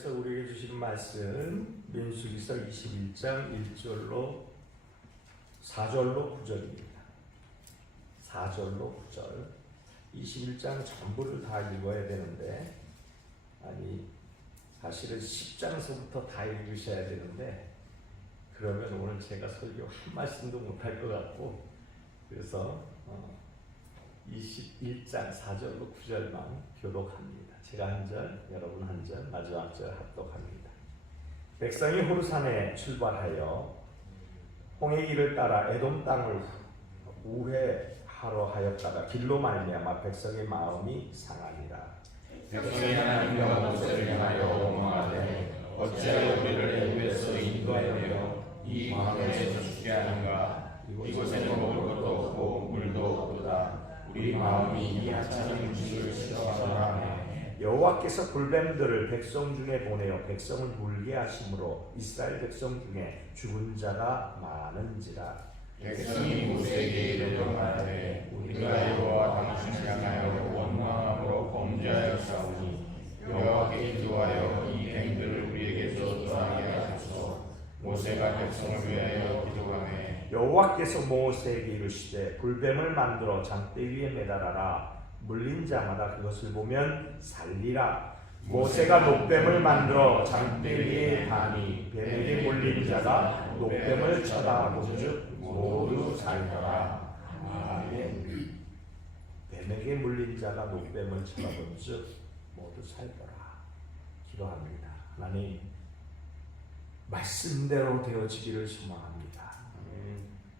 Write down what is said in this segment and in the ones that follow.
하나님께서 우리에게 주신 말씀 민수기서 21장 1절로 4절로 9절입니다. 4절로 9절 21장 전부를 다 읽어야 되는데 사실은 10장서부터 다 읽으셔야 되는데 그러면 오늘 제가 설교 한 말씀도 못할 것 같고 그래서 21장 4절로 9절만 교독합니다. 제가 한 절, 여러분 한 절, 마지막 절 합독합니다. 백성이 호르산에 출발하여 홍해 길을 따라 에돔 땅을 우회하러 하였다가 길로 말미암아 백성의 마음이 상하니라. 백성이 하나님과 모세를 향하여 원망하되 어찌하여 우리를 애굽에서 인도하여 이 광야에서 죽게 하는가. 이곳에는 먹을 것도 없고 물도 없도다. 우리 마음이 이 하찮은 음식을 싫어하노라. 여호와께서 불뱀들을 백성 중에 보내어 백성을 물게 하심으로 이스라엘 백성 중에 죽은 자가 많은지라. 백성이 모세에게 이르러 말하되 우리가 여호와 당신을 향하여 원망함으로 범죄하였사오니 여호와께 기도하여 이 뱀들을 우리에게서 떠나게 하소서. 모세가 백성을 위하여 기도하매 여호와께서 모세에게 이르시되 불뱀을 만들어 장대 위에 매달아라. 물린 자마다 그것을 보면 살리라. 모세가 녹뱀을 만들어 장대 위에 다니 뱀에게 물린 자가 녹뱀을 쳐다본즉 모두 살더라. 아멘. 뱀에게 물린 자가 녹뱀을 쳐다본즉 모두 살더라. 기도합니다. 하나님, 말씀대로 되어지기를 소망합니다.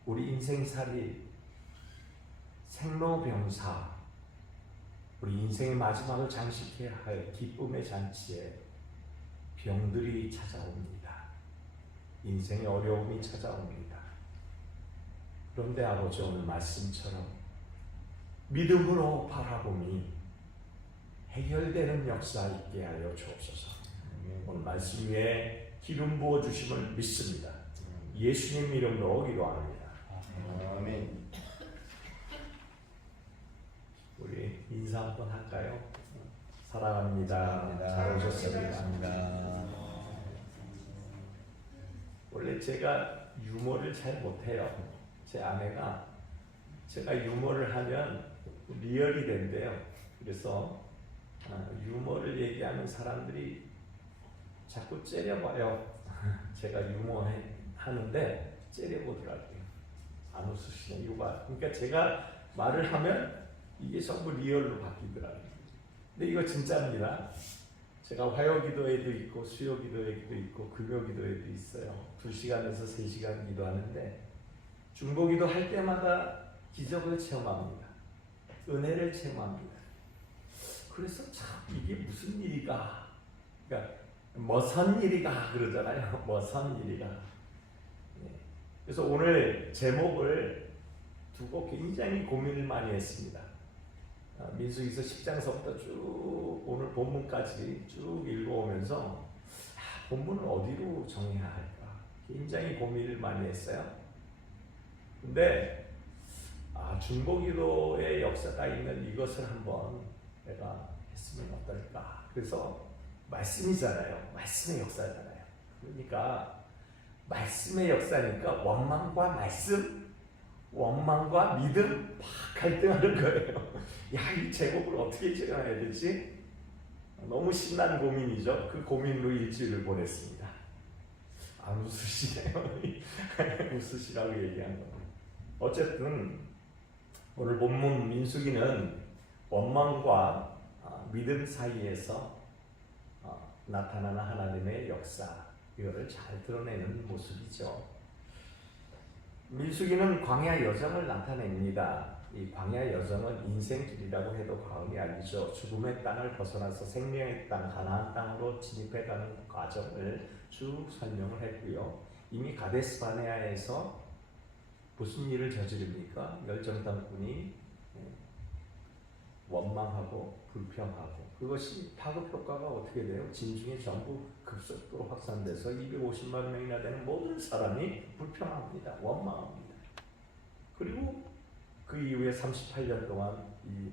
우리 인생살이 생로병사 우리 인생의 마지막을 장식해야 할 기쁨의 잔치에 병들이 찾아옵니다. 인생의 어려움이 찾아옵니다. 그런데 아버지 오늘 말씀처럼 믿음으로 바라봄이 해결되는 역사 있게 하여 주옵소서. 오늘 말씀 위에 기름 부어 주심을 믿습니다. 예수님 이름으로 기도합니다. 아멘. 우리 인사 한번 할까요? 사랑합니다. 잘 오셨습니다. 원래 제가 유머를 잘 못해요. 제 아내가 제가 유머를 하면 리얼이 된대요. 그래서 유머를 얘기하는 사람들이 자꾸 째려봐요. 제가 유머 하는데 째려보더라고요. 안 웃으시네. 그러니까 제가 말을 하면 이게 전부 리얼로 바뀌더라고요. 근데 이거 진짜입니다. 제가 화요기도회도 있고 수요기도회도 있고 금요기도회도 있어요. 2시간에서 3시간 기도하는데 중보기도 할 때마다 기적을 체험합니다. 은혜를 체험합니다. 그래서 참 이게 무슨 일이가, 그러니까 뭐선 일이가 그러잖아요. 뭐선 일이가. 그래서 오늘 제목을 두고 굉장히 고민을 많이 했습니다. 민수기서 10장서부터 쭉 오늘 본문까지 쭉 읽어오면서 본문을 어디로 정해야 할까 굉장히 고민을 많이 했어요. 근데 중보기도의 역사가 있는 이것을 한번 내가 했으면 어떨까. 그래서 말씀이잖아요. 말씀의 역사잖아요. 그러니까 말씀의 역사니까 원망과 말씀, 원망과 믿음 막 갈등하는 거예요. 야, 이 제목을 어떻게 정해야 되지? 너무 신난 고민이죠. 그 고민으로 일주일을 보냈습니다. 안 웃으시네요. 웃으시라고 얘기한 겁니다. 어쨌든 오늘 본문 민수기는 원망과 믿음 사이에서 나타나는 하나님의 역사, 이거를 잘 드러내는 모습이죠. 민수기는 광야 여정을 나타냅니다. 이 광야 여정은 인생길이라고 해도 과언이 아니죠. 죽음의 땅을 벗어나서 생명의 땅, 가나안 땅으로 진입해가는 과정을 쭉 설명을 했고요. 이미 가데스 바네아에서 무슨 일을 저지릅니까? 열정당군이 원망하고 불평하고 그것이 파급 효과가 어떻게 돼요? 진중에 전부 급속도로 확산돼서 250만 명이나 되는 모든 사람이 불평합니다. 원망합니다. 그리고 그 이후에 38년 동안 이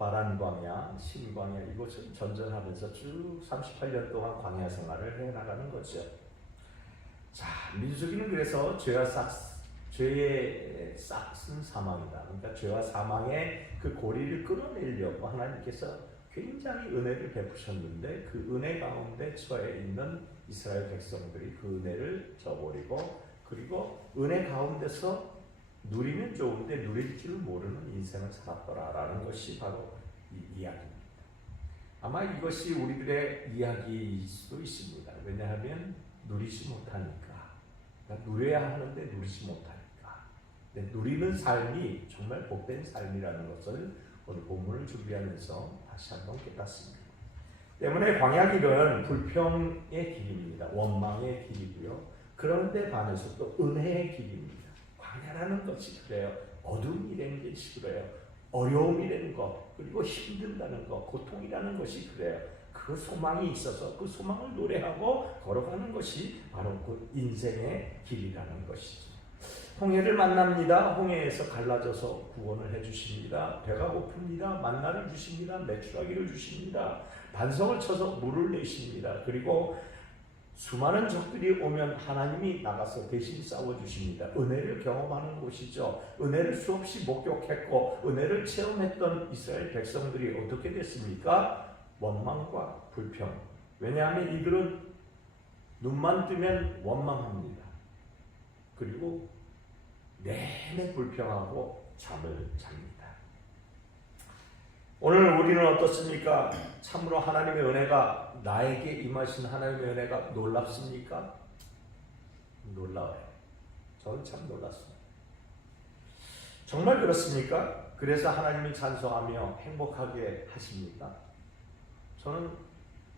바란 광야, 신 광야 이곳을 전전하면서 쭉 38년 동안 광야 생활을 해나가는 거죠. 자, 민수기는 그래서 죄의 싹슨 사망이다. 그러니까 죄와 사망의 그 고리를 끊어내려고 하나님께서 굉장히 은혜를 베푸셨는데 그 은혜 가운데 처해 있는 이스라엘 백성들이 그 은혜를 저버리고 그리고 은혜 가운데서 누리면 좋은데 누릴 줄 모르는 인생을 살았더라라는 것이 바로 이 이야기입니다. 아마 이것이 우리들의 이야기일 수도 있습니다. 왜냐하면 누리지 못하니까. 그러니까 누려야 하는데 누리지 못하니까. 누리는 삶이 정말 복된 삶이라는 것을 오늘 본문을 준비하면서 다시 한번 깨닫습니다. 때문에 광야길은 불평의 길입니다. 원망의 길이고요. 그런데 반해서 또 은혜의 길입니다. 광야라는 것이 그래요. 어둠이라는 것이 그래요. 어려움이라는 것, 그리고 힘든다는 것, 고통이라는 것이 그래요. 그 소망이 있어서 그 소망을 노래하고 걸어가는 것이 바로 그 인생의 길이라는 것이죠. 홍해를 만납니다. 홍해에서 갈라져서 구원을 해주십니다. 배가 고픕니다. 만나를 주십니다. 메추라기를 주십니다. 반성을 쳐서 물을 내십니다. 그리고 수많은 적들이 오면 하나님이 나가서 대신 싸워주십니다. 은혜를 경험하는 곳이죠. 은혜를 수없이 목격했고 은혜를 체험했던 이스라엘 백성들이 어떻게 됐습니까? 원망과 불평. 왜냐하면 이들은 눈만 뜨면 원망합니다. 그리고 내내 불평하고 잠을 잡니다. 오늘 우리는 어떻습니까? 참으로 하나님의 은혜가 나에게 임하신 하나님의 은혜가 놀랍습니까? 놀라워요. 저는 참 놀랐습니다. 정말 그렇습니까? 그래서 하나님을 찬송하며 행복하게 하십니까? 저는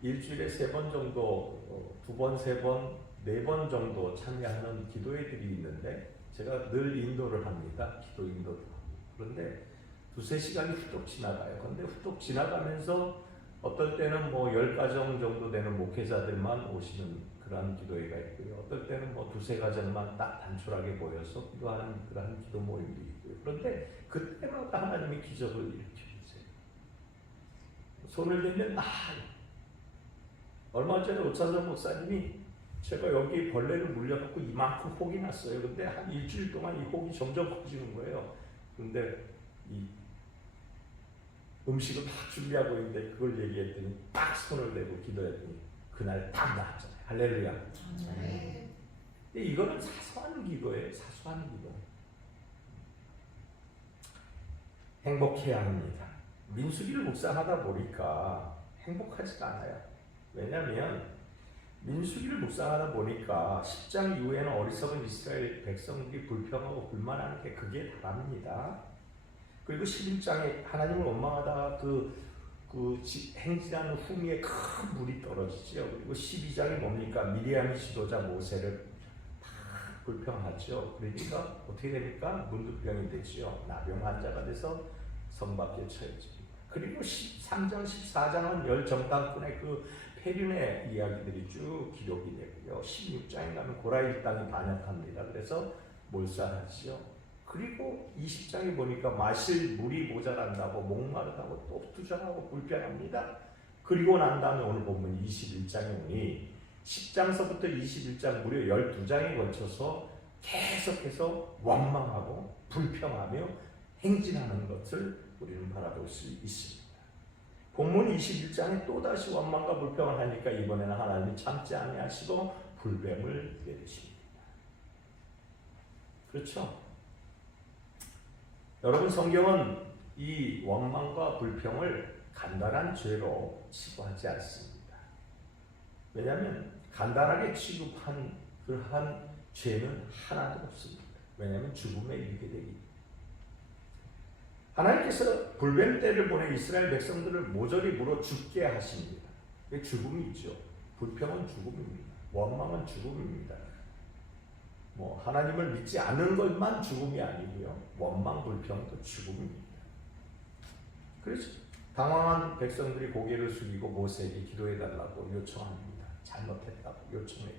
일주일에 3번 정도, 2번, 3번, 4번 정도 참여하는 기도회들이 있는데 제가 늘 인도를 합니다. 기도 인도도 하고. 그런데 2-3시간이 훌쩍 지나가요. 그런데 훌쩍 지나가면서 어떨 때는 10가정 정도 되는 목회자들만 오시는 그런 기도회가 있고요. 어떨 때는 2-3가정만 딱 단촐하게 모여서 기도하는 그런 기도 모임도 있고요. 그런데 그때마다 하나님이 기적을 일으켜주세요. 손을 대면 나아요. 얼마 전에 오찬석 목사님이 제가 여기 벌레를 물려갖고 이만큼 혹이 났어요. 근데 한 일주일 동안 이 혹이 점점 커지는 거예요. 근데 이 음식을 막 준비하고 있는데 그걸 얘기했더니 딱 손을 내고 기도했더니 그날 딱 나았잖아요. 할렐루야. 근데 이거는 사소한 기도예요. 사소한 기도. 행복해야 합니다. 민수기를 묵상하다 보니까 행복하지가 않아요. 왜냐하면 민수기를 묵상하다 보니까 10장 이후에는 어리석은 이스라엘 백성들이 불평하고 불만하는 게 그게 다랍니다. 그리고 11장에 하나님을 원망하다가 행진하는 후미에 큰 물이 떨어지죠. 그리고 12장이 뭡니까? 미리암이 지도자 모세를 다 불평하죠. 그러니까 어떻게 됩니까? 문득병이 되죠. 나병 환자가 돼서 성 밖에 처해집니다. 그리고 13장, 14장은 열 정탐꾼의 그 페륜의 이야기들이 쭉 기록이 되고요. 16장에 가면 고라일 땅이 반역합니다. 그래서 몰살하죠. 그리고 20장에 보니까 마실 물이 모자란다고 목마르다고 또 투정하고 불평합니다. 그리고 난 다음에 오늘 보면 21장에 오니 10장서부터 21장 무려 12장에 걸쳐서 계속해서 원망하고 불평하며 행진하는 것을 우리는 바라볼 수 있습니다. 본문 21장에 또다시 원망과 불평을 하니까 이번에는 하나님이 참지 아니하시고 불뱀을 내리십니다. 그렇죠? 여러분, 성경은 이 원망과 불평을 간단한 죄로 취급하지 않습니다. 왜냐하면 간단하게 취급한 그러한 죄는 하나도 없습니다. 왜냐하면 죽음에 이르게 되기 때문에. 하나님께서 불뱀떼를 보내 이스라엘 백성들을 모조리 물어 죽게 하십니다. 죽음이 있죠. 불평은 죽음입니다. 원망은 죽음입니다. 하나님을 믿지 않는 것만 죽음이 아니고요. 원망, 불평도 죽음입니다. 그래서 당황한 백성들이 고개를 숙이고 모세에게 기도해달라고 요청합니다. 잘못했다고 요청해요.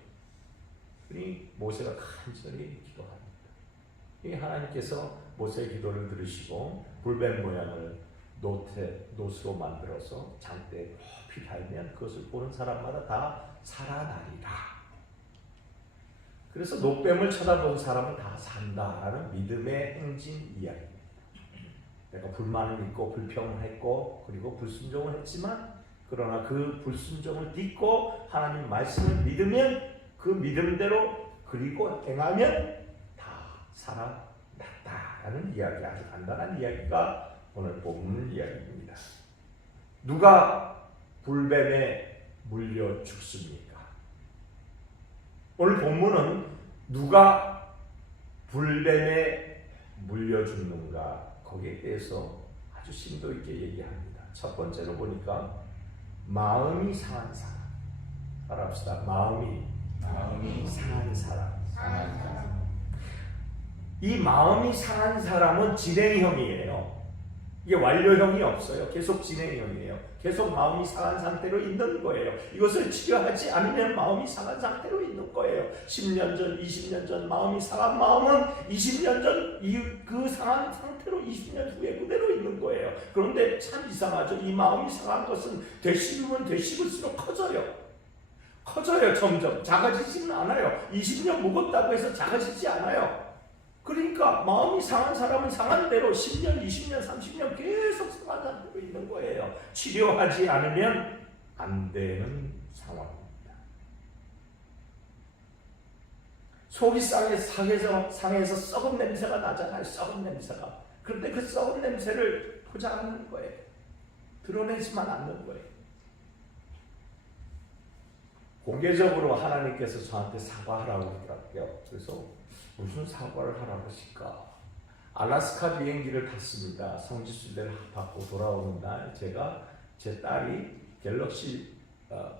그러니 모세가 간절히 기도합니다. 하나님께서 모세의 기도를 들으시고 불뱀 모양을 노스로 만들어서 장대에 높이 달면 그것을 보는 사람마다 다 살아나리라. 그래서 노뱀을 쳐다보는 사람은 다 산다라는 믿음의 행진 이야기입니다. 내가 불만을 있고 불평을 했고 그리고 불순종을 했지만 그러나 그 불순종을 딛고 하나님 말씀을 믿으면 그 믿음대로 그리고 행하면 다 살아났다라는 이야기, 아주 간단한 이야기가 오늘 본문 이야기입니다. 누가 불뱀에 물려 죽습니까? 오늘 본문은 누가 불뱀에 물려 죽는가 거기에 대해서 아주 심도 있게 얘기합니다. 첫 번째로 보니까 마음이 상한 사람. 따라합시다. 마음이 상한 사람. 이 마음이 상한 사람은 진행형이에요. 이게 완료형이 없어요. 계속 진행형이에요. 계속 마음이 상한 상태로 있는 거예요. 이것을 치료하지 않으면 마음이 상한 상태로 있는 거예요. 10년 전, 20년 전 마음이 상한 마음은 20년 전 그 상한 상태로 20년 후에 그대로 있는 거예요. 그런데 참 이상하죠. 이 마음이 상한 것은 되씹으면 되씹을수록 커져요. 점점. 작아지지는 않아요. 20년 묵었다고 해서 작아지지 않아요. 그러니까 마음이 상한 사람은 상한 대로 10년, 20년, 30년 계속 상한 상태로 있는 거예요. 치료하지 않으면 안 되는 상황입니다. 속이 상해서 썩은 냄새가 나잖아요. 썩은 냄새가. 그런데 그 썩은 냄새를 포장하는 거예요. 드러내지만 않는 거예요. 공개적으로 하나님께서 저한테 사과하라고 하더라고요. 그래서 무슨 사과를 하라고 하실까? 알래스카 비행기를 탔습니다. 성지순례를 받고 돌아오는 날 제가 제 딸이 갤럭시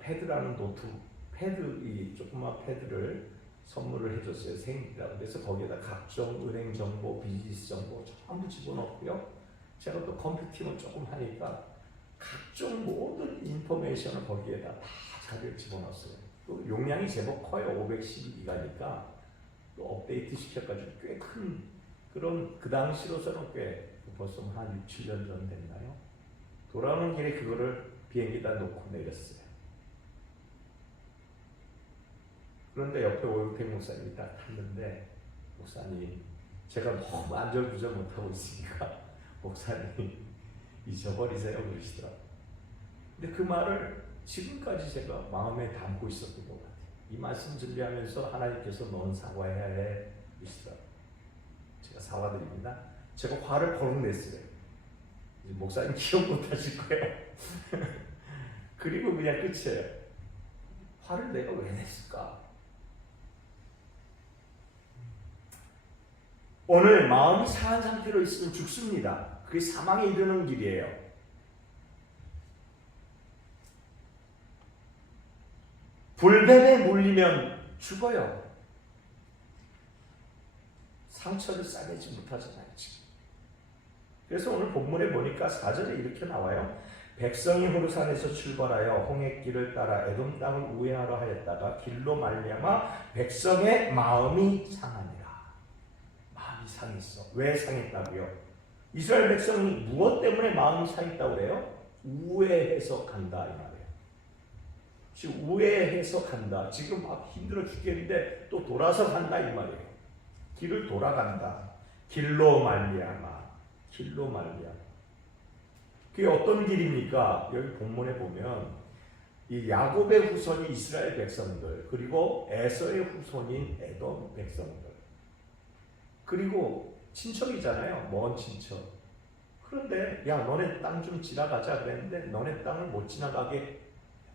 패드라는 노트 패드, 이 조그만 패드를 선물을 해줬어요. 생일이라고. 그래서 거기에다 각종 은행 정보, 비즈니스 정보 전부 집어넣고요. 제가 또 컴퓨팅을 조금 하니까 각종 모든 인포메이션을 거기에다 다 자료를 집어넣었어요. 또 용량이 제법 커요. 512기가니까 또 업데이트 시켜가지고 꽤 큰 그런, 그 당시로서는 꽤 벌써 한 6, 7년 전 됐나요? 돌아오는 길에 그거를 비행기에다 놓고 내렸어요. 그런데 옆에 오영택 목사님이 딱 탔는데, 목사님, 제가 너무 안절부절 못하고 있으니까 목사님 잊어버리세요 그러시더라고요. 근데 그 말을 지금까지 제가 마음에 담고 있었던 것 같아요. 이 말씀 준비하면서 하나님께서 넌 사과해야 해 그러시더라고요. 제가 사과드립니다. 제가 화를 버럭 냈어요. 목사님 기억 못 하실 거예요. 그리고 그냥 끝이에요. 화를 내가 왜 냈을까? 오늘 마음이 상한 상태로 있으면 죽습니다. 그게 사망에 이르는 길이에요. 불뱀에 물리면 죽어요. 상처를 싸매지 못하잖아요, 지금. 그래서 오늘 본문에 보니까 4절에 이렇게 나와요. 백성이 호르산에서 출발하여 홍해길을 따라 에돔 땅을 우회하러 하였다가 길로 말미암아 백성의 마음이 상하니라. 마음이 상했어. 왜 상했다고요? 이스라엘 백성이 무엇 때문에 마음이 상했다고 그래요? 우회해서 간다 이 말이에요. 지금 우회해서 간다. 지금 막 힘들어 죽겠는데 또 돌아서 간다 이 말이에요. 길을 돌아간다. 길로 말미암아. 그게 어떤 길입니까? 여기 본문에 보면 이 야곱의 후손이 이스라엘 백성들, 그리고 에서의 후손인 에돔 백성들, 그리고 친척이잖아요. 먼 친척. 그런데 야 너네 땅 좀 지나가자 그랬는데 너네 땅을 못 지나가게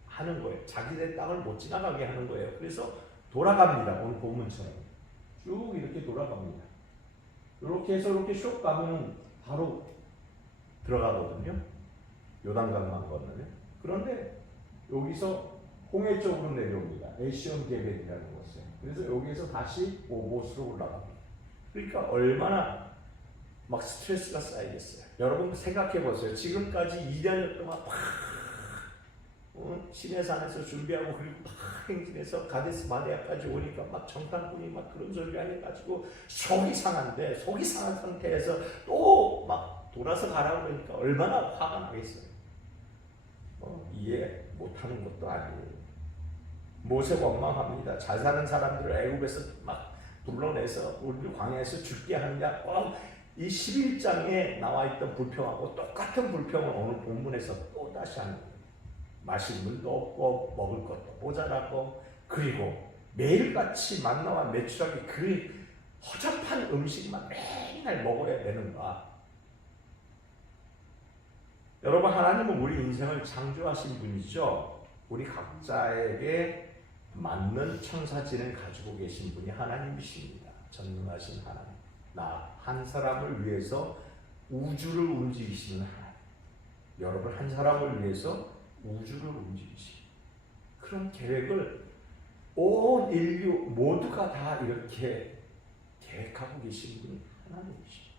하는 거예요. 자기네 땅을 못 지나가게 하는 거예요. 그래서 돌아갑니다. 오늘 본문처럼 쭉 이렇게 돌아갑니다. 이렇게 해서 이렇게 쭉 가면 바로 들어가거든요. 요단강만 건너면. 그런데 여기서 홍해 쪽으로 내려옵니다. 에시온 게벳이라는 곳에. 그래서 여기에서 다시 오봇으로 올라갑니다. 그러니까 얼마나 막 스트레스가 쌓이겠어요. 여러분 생각해 보세요. 지금까지 2년 동안 막 시내산에서 준비하고 그리고 막 행진해서 가데스 바네아까지 오니까 막 정탐꾼이 막 그런 소리 해가지고 속이 상한 상태에서 또 막 돌아서 가라고 그러니까 얼마나 화가 나겠어요. 이해 못하는 것도 아니에요. 모세 원망합니다. 잘 사는 사람들을 애굽에서 막 불러내서 우리를 광야에서 죽게 하느냐. 이 11장에 나와 있던 불평하고 똑같은 불평을 오늘 본문에서 또 다시 하는 거예요. 마실 물도 없고 먹을 것도 모자라고, 그리고 매일같이 만나와 메추라기 그 허접한 음식만 맨날 먹어야 되는가. 여러분, 하나님은 우리 인생을 창조하신 분이죠. 우리 각자에게 맞는 청사진을 가지고 계신 분이 하나님이십니다. 전능하신 하나님. 나 한 사람을 위해서 우주를 움직이시는 하나님. 여러분 한 사람을 위해서 우주를 움직이시는 그런 계획을 온 인류 모두가 다 이렇게 계획하고 계신 분이 하나님이십니다.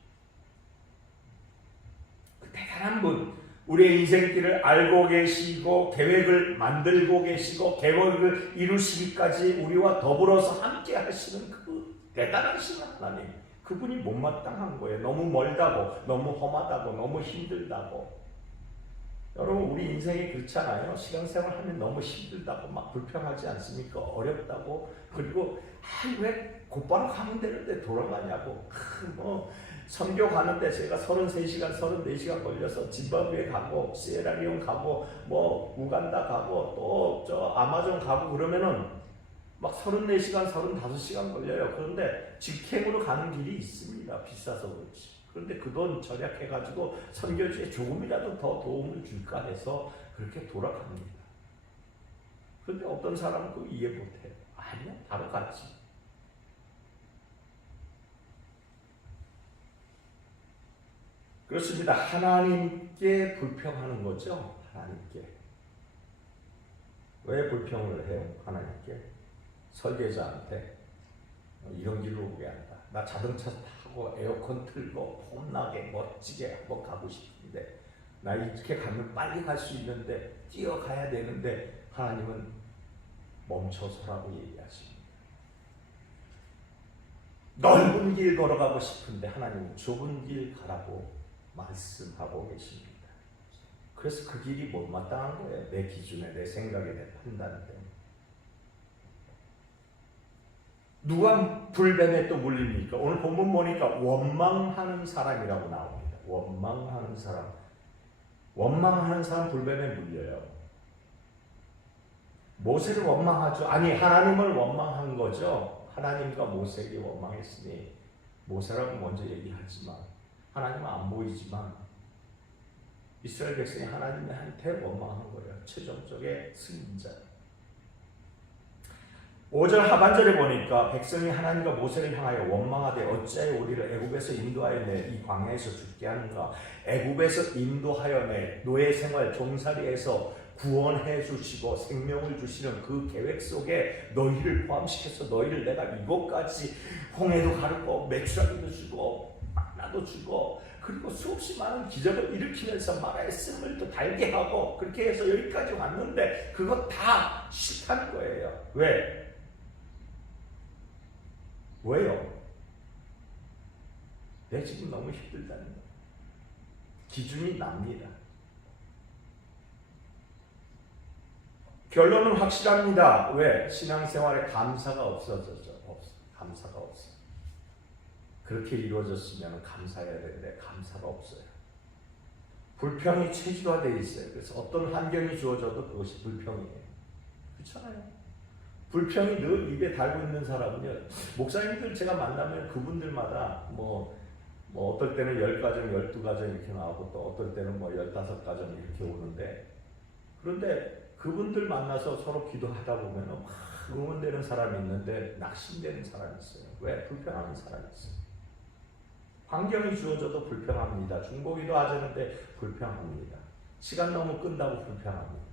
그 대단한 분, 우리의 인생길을 알고 계시고 계획을 만들고 계시고 계획을 이루시기까지 우리와 더불어서 함께 하시는 그 대단하신 하나님, 그분이 못마땅한 거예요. 너무 멀다고, 너무 험하다고, 너무 힘들다고. 여러분, 우리 인생이 그렇잖아요. 신앙생활하면 너무 힘들다고 막 불평하지 않습니까? 어렵다고. 그리고 왜 곧바로 가면 되는데 돌아가냐고. 선교 가는데 제가 33시간, 34시간 걸려서 짐바브웨 가고, 시에라리온 가고, 우간다 가고, 또 저 아마존 가고 그러면은 막 34시간, 35시간 걸려요. 그런데 직행으로 가는 길이 있습니다. 비싸서 그렇지. 그런데 그 돈 절약해가지고 선교지에 조금이라도 더 도움을 줄까 해서 그렇게 돌아갑니다. 그런데 어떤 사람은 그거 이해 못해요. 아니야, 바로 갔지. 그렇습니다. 하나님께 불평하는 거죠. 하나님께. 왜 불평을 해요? 하나님께. 설계자한테 이런 길로 오게 한다. 나 자동차 타고 에어컨 틀고 폼나게 멋지게 한번 가고 싶은데 나 이렇게 가면 빨리 갈 수 있는데 뛰어가야 되는데 하나님은 멈춰서라고 얘기하십니다. 넓은 길 걸어가고 싶은데 하나님은 좁은 길 가라고 말씀하고 계십니다. 그래서 그 길이 못마땅한 거예요. 내 기준에, 내 생각에, 내 판단 때문에. 누가 불뱀에 또 물립니까? 오늘 본문 보니까 원망하는 사람이라고 나옵니다. 원망하는 사람. 원망하는 사람 불뱀에 물려요. 모세를 원망하죠. 아니, 하나님을 원망한 거죠. 하나님과 모세에게 원망했으니 모세라고 먼저 얘기하지만 하나님은 안 보이지만 이스라엘 백성이 하나님한테 원망한 거예요. 최종적의 승인자. 5절 하반절에 보니까 백성이 하나님과 모세를 향하여 원망하되 어찌하여 우리를 애굽에서 인도하여 내 이 광야에서 죽게 하는가. 애굽에서 인도하여 내 노예 생활 종살이에서 구원해 주시고 생명을 주시는 그 계획 속에 너희를 포함시켜서 너희를 내가 이곳까지 홍해도 가르고 메추라기도 주고 만나도 주고 그리고 수없이 많은 기적을 일으키면서 마라의 쓴물도 달게 하고 그렇게 해서 여기까지 왔는데 그거 다 싫다는 거예요. 왜? 왜요? 내 지금 너무 힘들다는 거예요. 기준이 납니다. 결론은 확실합니다. 왜? 신앙생활에 감사가 없어졌죠. 감사가 없어요. 그렇게 이루어졌으면 감사해야 되는데 감사가 없어요. 불평이 체질화되어 있어요. 그래서 어떤 환경이 주어져도 그것이 불평이에요. 그렇잖아요. 불평이 늘 입에 달고 있는 사람은요, 목사님들 제가 만나면 그분들마다 어떨 때는 10가정, 12가정 이렇게 나오고 또 어떨 때는 15가정 이렇게 오는데, 그런데 그분들 만나서 서로 기도하다 보면 막 응원되는 사람이 있는데 낙심되는 사람이 있어요. 왜? 불평하는 사람이 있어요. 환경이 주어져도 불평합니다. 중보기도 하자는데 불평합니다. 시간 너무 끈다고 불평합니다.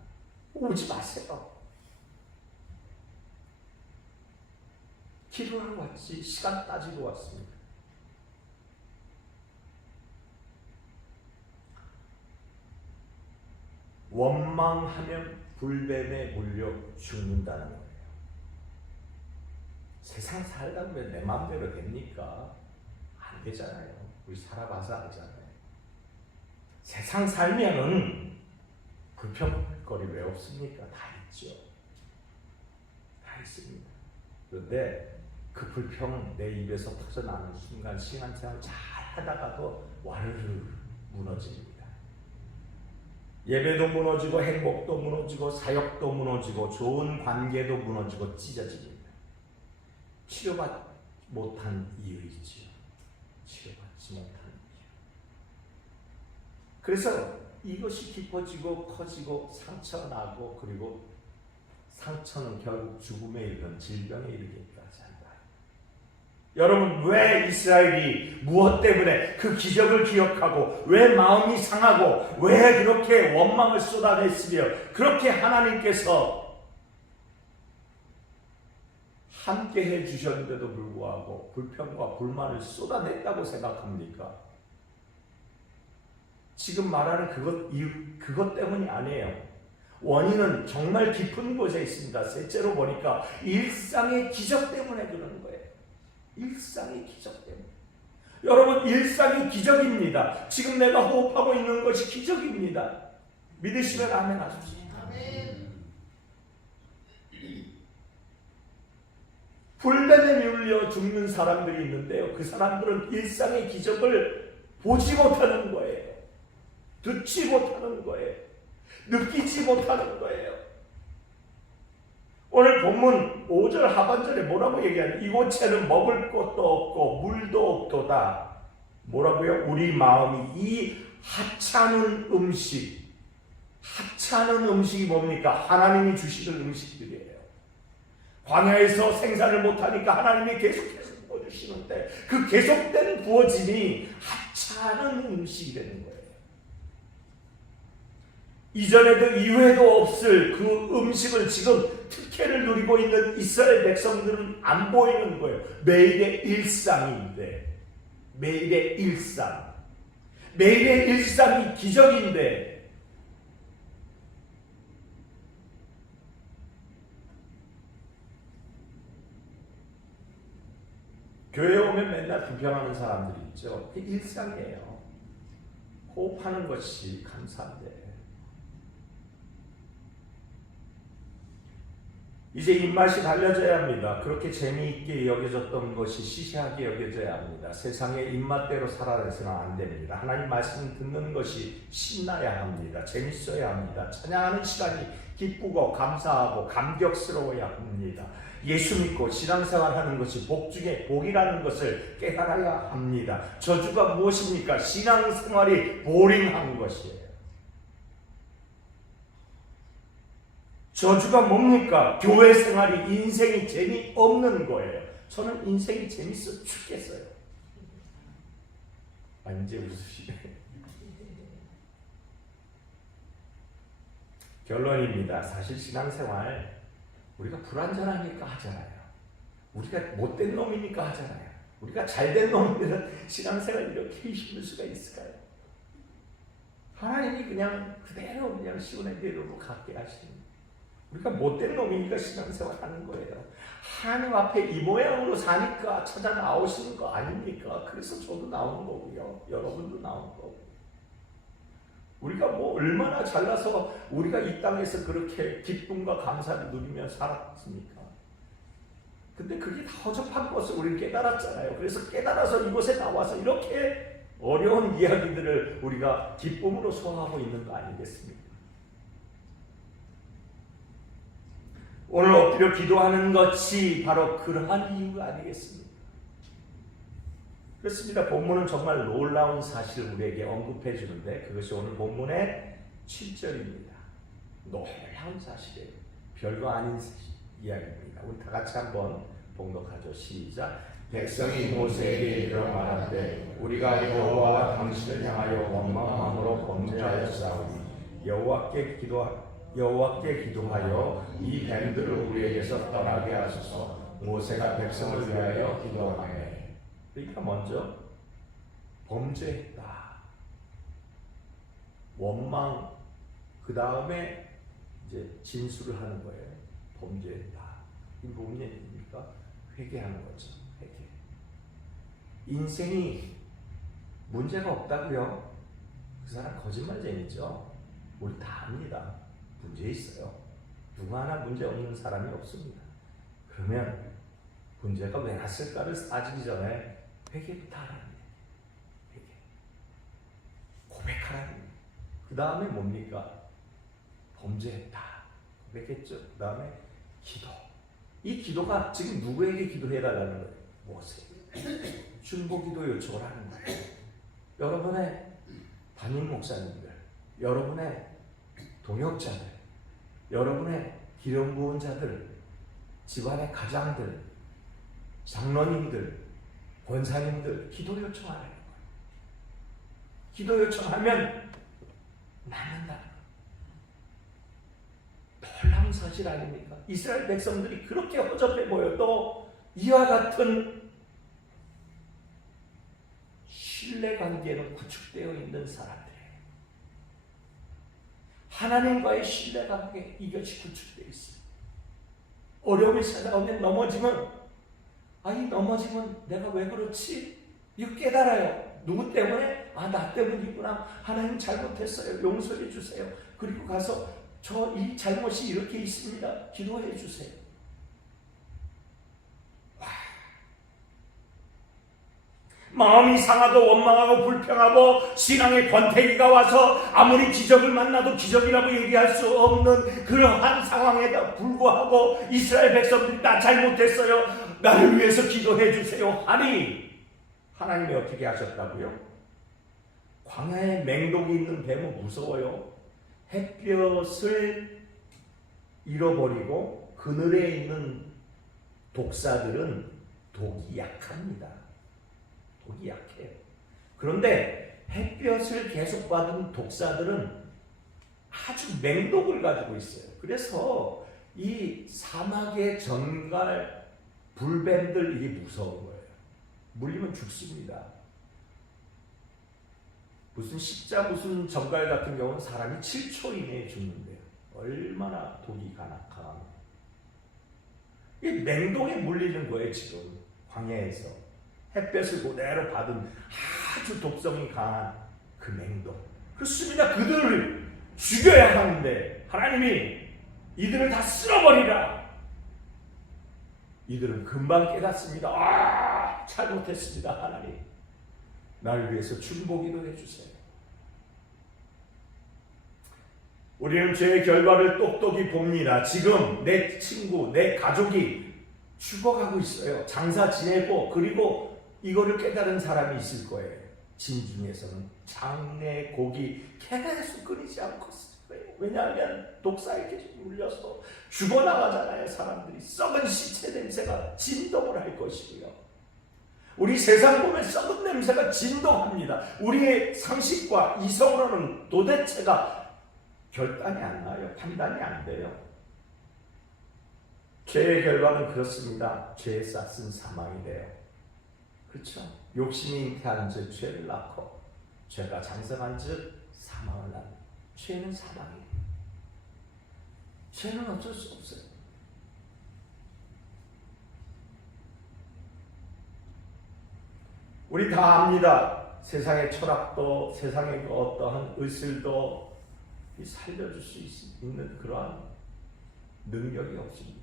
오지 마세요. 기도하러 왔지 시간 따지고 왔습니다. 원망하면 불뱀에 물려 죽는다는 거예요. 세상 살다 보면 내 마음대로 됩니까? 안 되잖아요. 우리 살아봐서 알잖아요. 세상 살면은 불평거리 왜 없습니까? 다 있죠. 다 있습니다. 그런데 그 불평 내 입에서 터져나는 순간 신앙생활 잘 하다가도 와르르 무너집니다. 예배도 무너지고 행복도 무너지고 사역도 무너지고 좋은 관계도 무너지고 찢어집니다. 치료받지 못한 이유이지요. 치료받지 못한 이유. 그래서 이것이 깊어지고 커지고 상처나고 그리고 상처는 결국 죽음에 이르는 질병에 이르기까지 한다. 여러분, 왜 이스라엘이 무엇 때문에 그 기적을 기억하고 왜 마음이 상하고 왜 그렇게 원망을 쏟아냈으며 그렇게 하나님께서 함께 해주셨는데도 불구하고 불평과 불만을 쏟아냈다고 생각합니까? 지금 말하는 그것 때문이 아니에요. 원인은 정말 깊은 곳에 있습니다. 셋째로 보니까 일상의 기적 때문에 그러는 거예요. 일상의 기적 때문에. 여러분, 일상이 기적입니다. 지금 내가 호흡하고 있는 것이 기적입니다. 믿으시면 아멘 하십시오. 아멘. 불뱀에 물려 죽는 사람들이 있는데요. 그 사람들은 일상의 기적을 보지 못하는 거예요. 듣지 못하는 거예요. 느끼지 못하는 거예요. 오늘 본문 5절 하반절에 뭐라고 얘기하냐? 이곳에는 먹을 것도 없고 물도 없도다. 뭐라고요? 우리 마음이 이 하찮은 음식이 뭡니까? 하나님이 주시는 음식들이에요. 광야에서 생산을 못하니까 하나님이 계속해서 부어주시는데 그 계속된 부어짐이 하찮은 음식이 되는 거예요. 이전에도 이후에도 없을 그 음식을 지금 특혜를 누리고 있는 이스라엘 백성들은 안 보이는 거예요. 매일의 일상인데, 매일의 일상이 기적인데, 교회 오면 맨날 불평하는 사람들이 있죠. 그게 일상이에요. 호흡하는 것이 감사한데. 이제 입맛이 달려져야 합니다. 그렇게 재미있게 여겨졌던 것이 시시하게 여겨져야 합니다. 세상의 입맛대로 살아내서는 안 됩니다. 하나님 말씀 듣는 것이 신나야 합니다. 재밌어야 합니다. 찬양하는 시간이 기쁘고 감사하고 감격스러워야 합니다. 예수 믿고 신앙생활하는 것이 복 중에 복이라는 것을 깨달아야 합니다. 저주가 무엇입니까? 신앙생활이 보링한 것이에요. 저주가 뭡니까? 교회 생활이 인생이 재미없는 거예요. 저는 인생이 재밌어 죽겠어요. 이제 웃으시네. 결론입니다. 사실 신앙생활 우리가 불완전하니까 하잖아요. 우리가 못된 놈이니까 하잖아요. 우리가 잘된 놈이면 신앙생활 이렇게 힘들 수가 있을까요? 하나님이 그냥 그대로 그냥 시온의 대로로 갖게 하시는, 우리가 못된 놈이니까 신앙생활 하는 거예요. 하나님 앞에 이 모양으로 사니까 찾아 나오시는 거 아닙니까? 그래서 저도 나오는 거고요. 여러분도 나오는 거고. 우리가 뭐 얼마나 잘나서 우리가 이 땅에서 그렇게 기쁨과 감사를 누리며 살았습니까? 근데 그게 다 허접한 것을 우리는 깨달았잖아요. 그래서 깨달아서 이곳에 나와서 이렇게 어려운 이야기들을 우리가 기쁨으로 소화하고 있는 거 아니겠습니까? 오늘 엎드려 기도하는 것이 바로 그러한 이유가 아니겠습니까? 그렇습니다. 본문은 정말 놀라운 사실을 우리에게 언급해 주는데 그것이 오늘 본문의 7절입니다. 놀라운 사실이에요. 별거 아닌 이야기입니다. 우리 다 같이 한번 봉독하죠. 시작. 백성이 모세에게 이르러 말하되 우리가 여호와와 당신을 향하여 원망함으로 범죄하였사오니 여호와께 기도하여 이 뱀들을 우리에게서 떠나게 하소서. 모세가 백성을 위하여 기도하매. 그러니까 먼저 범죄했다. 원망, 그 다음에 이제 진술을 하는 거예요. 범죄했다. 이 무슨 얘기입니까? 회개하는 거죠. 회개. 인생이 문제가 없다고요? 그 사람 거짓말쟁이죠. 우리 다 압니다. 문제 있어요. 누구 하나 문제 없는 사람이 없습니다. 그러면 문제가 왜 났을까를 따지기 전에 회개부터 하라는 거예요. 회개. 고백하라는 거예요. 그 다음에 뭡니까? 범죄했다. 고백했죠. 그 다음에 기도. 이 기도가 지금 누구에게 기도해달라는 거예요? 모세. 중보 기도 요청을 하는 거예요. 여러분의 담임 목사님들, 여러분의 동역자들, 여러분의 기름 부은 자들, 집안의 가장들, 장로님들, 권사님들 기도 요청하라는 거예요. 기도 요청하면 낫는다. 놀라운 사실 아닙니까? 이스라엘 백성들이 그렇게 허접해 보여도 이와 같은 신뢰관계는 구축되어 있는 사람들이에요. 하나님과의 신뢰관계 이것이 구축되어 있어요. 어려움이 찾아오면 넘어지면 넘어지면 내가 왜 그렇지? 이거 깨달아요. 누구 때문에? 나 때문이구나. 하나님 잘못했어요. 용서해 주세요. 그리고 가서 저 이 잘못이 이렇게 있습니다. 기도해 주세요. 마음이 상하고 원망하고 불평하고 신앙의 권태기가 와서 아무리 기적을 만나도 기적이라고 얘기할 수 없는 그러한 상황에다 불구하고 이스라엘 백성들이 나 잘못했어요. 나를 위해서 기도해 주세요. 하니 하나님이 어떻게 하셨다고요? 광야에 맹독이 있는 뱀은 무서워요. 햇볕을 잃어버리고 그늘에 있는 독사들은 독이 약합니다. 독이 약해요. 그런데 햇볕을 계속 받은 독사들은 아주 맹독을 가지고 있어요. 그래서 이 사막의 전갈 불뱀들 이게 무서운 거예요. 물리면 죽습니다. 무슨 십자 무슨 전갈 같은 경우는 사람이 7초 이내에 죽는데요. 얼마나 독이 강합니까? 이 맹독에 물리는 거예요. 지금 광야에서 햇볕을 그대로 받은 아주 독성이 강한 그 맹독. 그렇습니다. 그들을 죽여야 하는데 하나님이 이들을 다 쓸어버리라. 이들은 금방 깨닫습니다. 잘못했습니다. 하나님 나를 위해서 중보기도 해주세요. 우리는 죄의 결과를 똑똑히 봅니다. 지금 내 친구, 내 가족이 죽어가고 있어요. 장사 지내고 그리고 이거를 깨달은 사람이 있을 거예요. 진중에서는 장내 고기 계속 끊이지 않고 있어요. 왜냐하면 독사에게 물려서 죽어나가잖아요. 사람들이 썩은 시체 냄새가 진동을 할 것이고요. 우리 세상 보면 썩은 냄새가 진동합니다. 우리의 상식과 이성으로는 도대체가 결단이 안 나요. 판단이 안 돼요. 죄의 결과는 그렇습니다. 죄의 싹은 사망이 돼요. 그렇죠? 욕심이 잉태한 즉 죄를 낳고 죄가 장성한 즉 사망을 낳는 죄는 사망이에요. 죄는 어쩔 수 없어요. 우리 다 압니다. 세상의 철학도 세상의 그 어떠한 의술도 살려줄 수 있는 그러한 능력이 없습니다.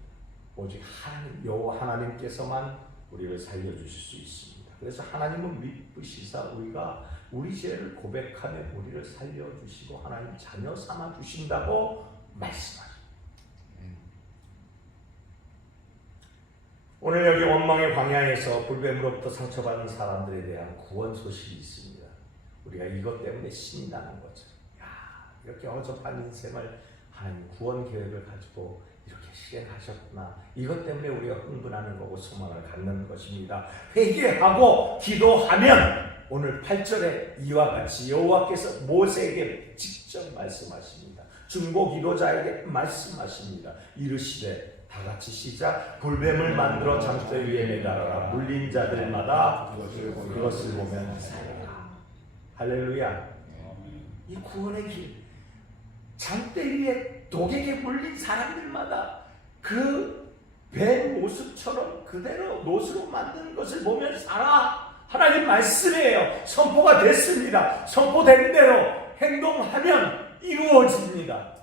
오직 하나님, 여호와 하나님께서만 우리를 살려주실 수 있습니다. 그래서 하나님은 미쁘시사 우리가 우리 죄를 고백하며 우리를 살려주시고 하나님 자녀 삼아 주신다고 말씀하십니다. 오늘 여기 원망의 광야에서 불뱀으로부터 상처받은 사람들에 대한 구원 소식이 있습니다. 우리가 이것 때문에 신이 나는 거죠. 이렇게 어접한 인생을 하나님 구원 계획을 가지고 이렇게 실행하셨구나. 이것 때문에 우리가 흥분하는 거고 소망을 갖는 것입니다. 회개하고 기도하면 오늘 8절에 이와 같이 여호와께서 모세에게 직접 말씀하십니다. 중보 기도자에게 말씀하십니다. 이르시되 다 같이 시작. 불뱀을 만들어 장대 위에 매달아라. 물린 자들마다 그것을 보면 살리라. 할렐루야. 이 구원의 길, 장대 위에 독에게 물린 사람들마다 그 뱀 모습처럼 그대로 노스로 만드는 것을 보면 살아. 하나님 말씀이에요. 선포가 됐습니다. 선포된 대로 행동하면 이루어집니다.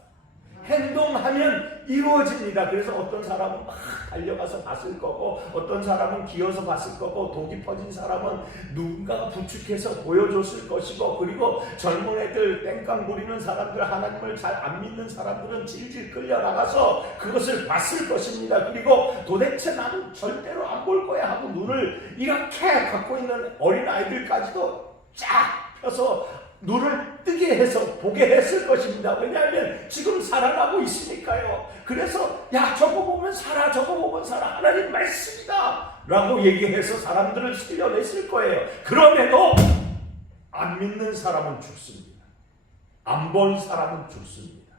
행동하면 이루어집니다. 그래서 어떤 사람은 막 달려가서 봤을 거고, 어떤 사람은 기어서 봤을 거고, 독이 퍼진 사람은 누군가가 부축해서 보여줬을 것이고, 그리고 젊은 애들, 땡깡 부리는 사람들, 하나님을 잘 안 믿는 사람들은 질질 끌려나가서 그것을 봤을 것입니다. 그리고 도대체 나는 절대로 안 볼 거야 하고 눈을 이렇게 갖고 있는 어린아이들까지도 쫙 펴서 눈을 뜨게 해서 보게 했을 것입니다. 왜냐하면 지금 살아나고 있으니까요. 그래서 야, 저거 보면 살아, 저거 보면 살아, 하나님 말씀이다 라고 얘기해서 사람들을 살려냈을 거예요. 그럼에도 안 믿는 사람은 죽습니다. 안 본 사람은 죽습니다.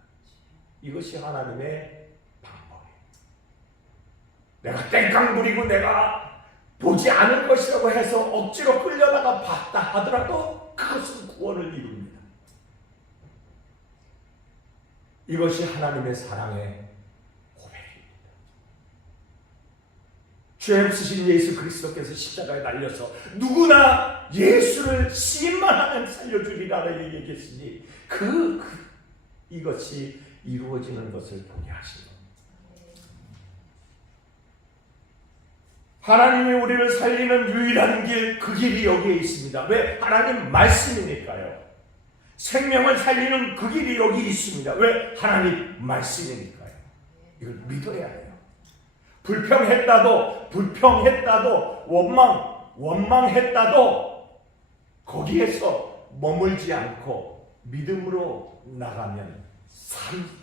이것이 하나님의 방법이에요. 내가 땡깡 부리고 내가 보지 않을 것이라고 해서 억지로 끌려다가 봤다 하더라도 그것은 구원을 이룹니다. 이것이 하나님의 사랑의 고백입니다. 죄 없으신 예수 그리스도께서 십자가에 달려서 누구나 예수를 시인만 하면 살려주리라고 얘기했으니 이것이 이루어지는 것을 보게 하신 겁니다. 하나님이 우리를 살리는 유일한 길, 그 길이 여기에 있습니다. 왜? 하나님 말씀이니까요. 생명을 살리는 그 길이 여기 있습니다. 왜? 하나님 말씀이니까요. 이걸 믿어야 해요. 불평했다도 원망했다도 거기에서 머물지 않고 믿음으로 나가면 삽니다.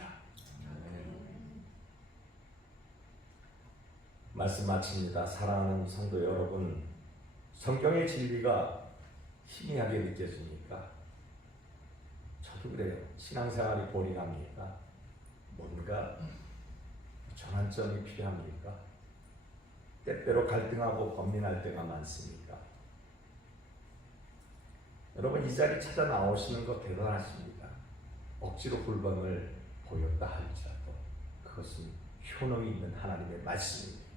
말씀 마칩니다. 사랑하는 성도 여러분, 성경의 진리가 희미하게 느껴집니까? 저도 그래요. 신앙생활이 고리랍니까? 뭔가 전환점이 필요합니까? 때때로 갈등하고 고민할 때가 많습니까? 여러분, 이 자리 찾아 나오시는 것 대단하십니다. 억지로 불법을 보였다 할지라도 그것은 효능이 있는 하나님의 말씀입니다.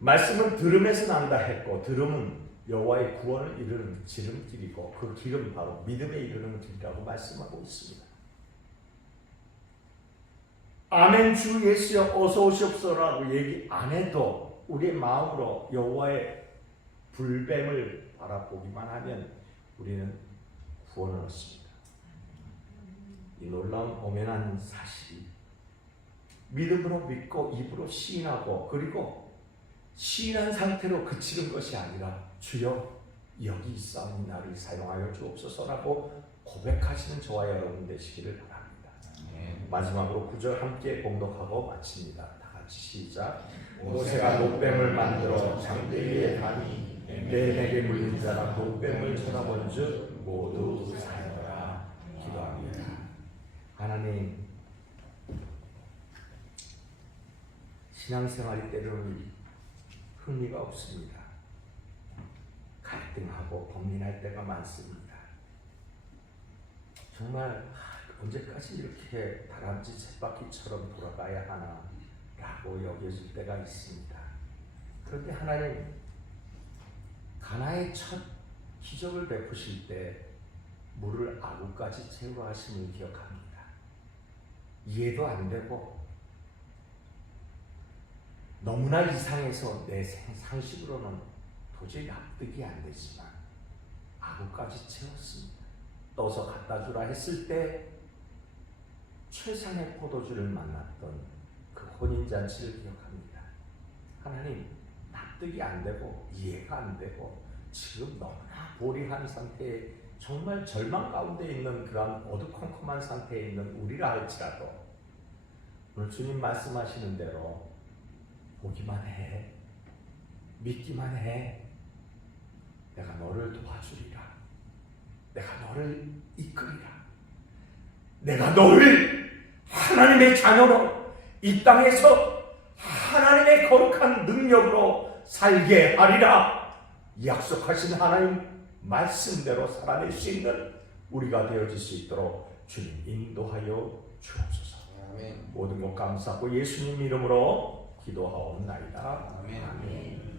말씀은 들음에서 난다 했고, 들음은 여호와의 구원을 이루는 지름길이고, 그 길은 바로 믿음에 이르는 길이라고 말씀하고 있습니다. 아멘 주 예수여 어서 오시옵소서라고 얘기 안 해도 우리의 마음으로 여호와의 불뱀을 바라보기만 하면 우리는 구원을 얻습니다. 이 놀라운 엄연한 사실이 믿음으로 믿고 입으로 시인하고, 그리고 시인한 상태로 그치는 것이 아니라 주여 여기 있사오니 나를 사용하여 주옵소서라고 고백하시는 저와 여러분 되시기를 바랍니다. 마지막으로 9절 함께 봉독하고 마칩니다. 다 같이 시작. 모세가 노뱀을 만들어 장대 위에 다니 내게 물린 자가 노뱀을 쳐다본 즉 모두 살거라. 기도합니다. 하나님, 신앙생활이 때로는 흥미가 없습니다. 갈등하고 고민할 때가 많습니다. 정말 언제까지 이렇게 다람쥐 쳇바퀴처럼 돌아가야 하나 라고 여겨질 때가 있습니다. 그런데 하나님, 가나의 첫 기적을 베푸실 때 물을 아구까지 채우려 하심을 기억합니다. 이해도 안 되고 너무나 이상해서 내 상식으로는 도저히 납득이 안 되지만 아구까지 채웠습니다. 떠서 갖다 주라 했을 때 최상의 포도주를 만났던 그 혼인잔치를 기억합니다. 하나님, 납득이 안 되고 이해가 안 되고 지금 너무나 보리한 상태에 정말 절망 가운데 있는 그런 어두컴컴한 상태에 있는 우리라 할지라도 오늘 주님 말씀하시는 대로 보기만 해, 믿기만 해, 내가 너를 도와주리라, 내가 너를 이끌리라, 내가 너를 하나님의 자녀로 이 땅에서 하나님의 거룩한 능력으로 살게 하리라 약속하신 하나님 말씀대로 살아낼 수 있는 우리가 되어질 수 있도록 주님 인도하여 주옵소서. 아멘. 모든 것 감사하고 예수님 이름으로 기도하옵나이다. 아멘. 아멘.